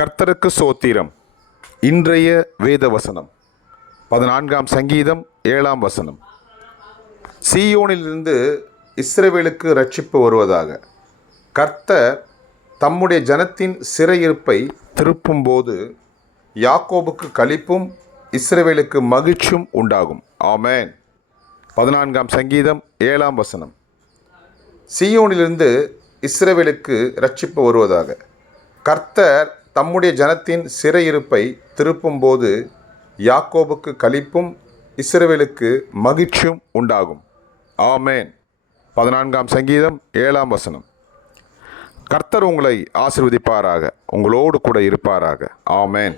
கர்த்தருக்கு சோத்திரம். இன்றைய வேத வசனம் 14ஆம் சங்கீதம் 7ஆம் வசனம். சீயோனிலிருந்து இஸ்ரவேலுக்கு இரட்சிப்பு வருவதாக. கர்த்தர் தம்முடைய ஜனத்தின் சிறையிருப்பை திருப்பும்போது யாக்கோபுக்கு களிப்பும் இஸ்ரவேலுக்கு மகிழ்ச்சியும் உண்டாகும். ஆமென். 14ஆம் சங்கீதம் 7ஆம் வசனம். சீயோனிலிருந்து இஸ்ரவேலுக்கு இரட்சிப்பு வருவதாக. கர்த்தர் தம்முடைய ஜனத்தின் சிறையிருப்பை திருப்பும்போது யாக்கோபுக்கு களிப்பும் இஸ்ரவேலுக்கு மகிழ்ச்சியும் உண்டாகும். ஆமென். 14ஆம் சங்கீதம் 7ஆம் வசனம். கர்த்தர் உங்களை ஆசீர்வதிப்பாராக, உங்களோடு கூட இருப்பாராக. ஆமென்.